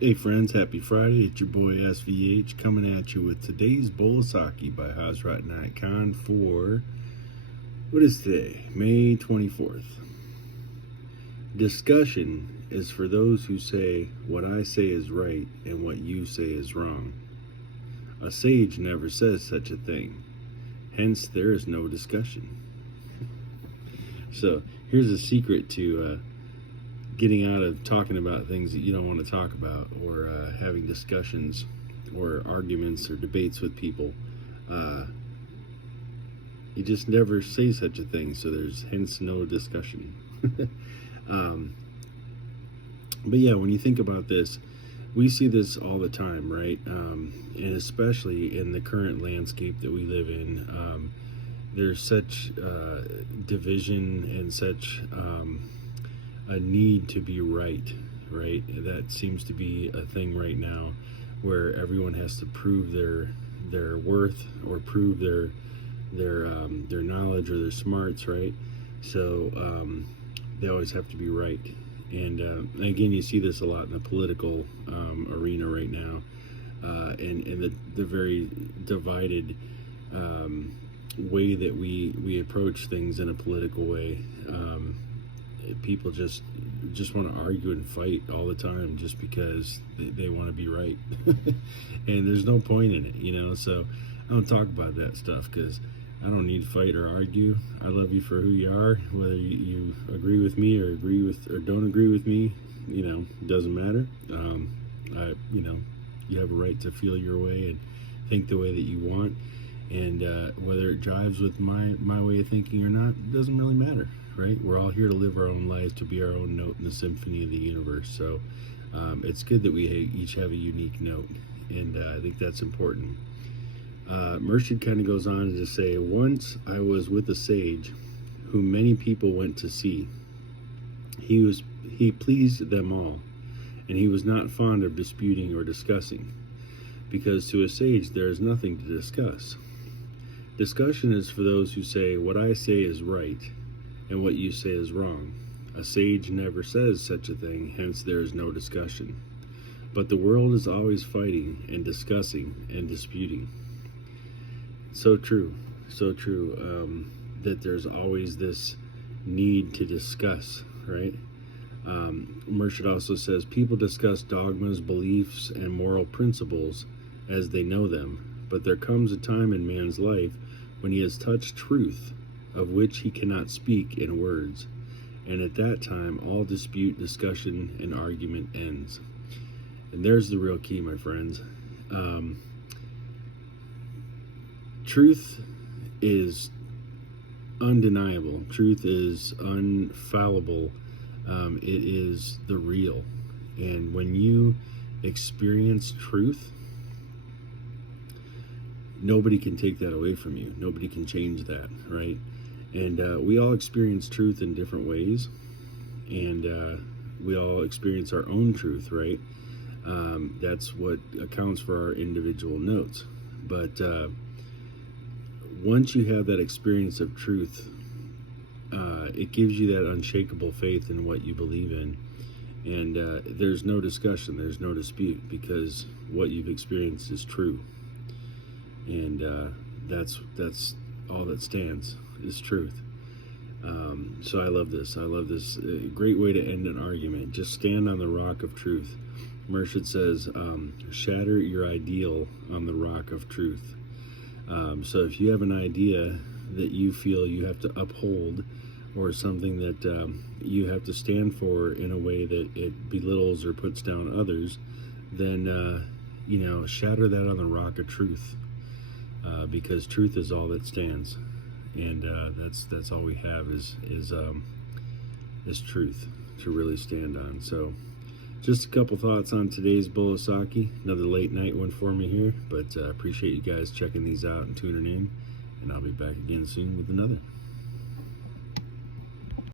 Hey friends, happy Friday. It's your boy SVH coming at you with today's bowl of Saki by Hazrat Night Khan for, what is today? May 24th. Discussion is for those who say what I say is right and what you say is wrong. A sage never says such a thing. Hence, there is no discussion. So, here's a secret to getting out of talking about things that you don't want to talk about, or having discussions or arguments or debates with people. You just never say such a thing, so there's hence no discussion. But yeah, when you think about this, we see this all the time, right? And especially in the current landscape that we live in, there's such division and such a need to be right. That seems to be a thing right now, where everyone has to prove their worth or prove their knowledge or their smarts, right? So they always have to be right. And again, you see this a lot in the political arena right now, and the very divided way that we approach things in a political way. People just want to argue and fight all the time just because they want to be right. And there's no point in it, so I don't talk about that stuff because I don't need to fight or argue. I love you for who you are, whether you agree with me or don't agree with me, it doesn't matter. You have a right to feel your way and think the way that you want, and whether it jives with my way of thinking or not, it doesn't really matter. Right? We're all here to live our own lives, to be our own note in the symphony of the universe. So it's good that we each have a unique note, and I think that's important. Murshid kind of goes on to say, once I was with a sage whom many people went to see. He pleased them all, and he was not fond of disputing or discussing, because to a sage there is nothing to discuss. Discussion is for those who say what I say is right and what you say is wrong. A sage never says such a thing, hence there is no discussion. But the world is always fighting and discussing and disputing. So true, that there's always this need to discuss, right? Murshid also says, people discuss dogmas, beliefs, and moral principles as they know them, but there comes a time in man's life when he has touched truth, of which he cannot speak in words, and at that time all dispute, discussion, and argument ends. And there's the real key, my friends. Truth is undeniable. Truth is unfallible. It is the real. And when you experience truth, nobody can take that away from you. Nobody can change that, right? And we all experience truth in different ways, and we all experience our own truth, right? That's what accounts for our individual notes. But once you have that experience of truth, it gives you that unshakable faith in what you believe in, and there's no discussion, there's no dispute, because what you've experienced is true, and that's all that stands is truth. So I love this. Great way to end an argument. Just stand on the rock of truth. Murshid says, shatter your ideal on the rock of truth. So if you have an idea that you feel you have to uphold, or something that you have to stand for in a way that it belittles or puts down others, then shatter that on the rock of truth, because truth is all that stands, and that's all we have is truth to really stand on. So just a couple thoughts on today's bowl of Saki. Another late night one for me here, but appreciate you guys checking these out and tuning in, and I'll be back again soon with another.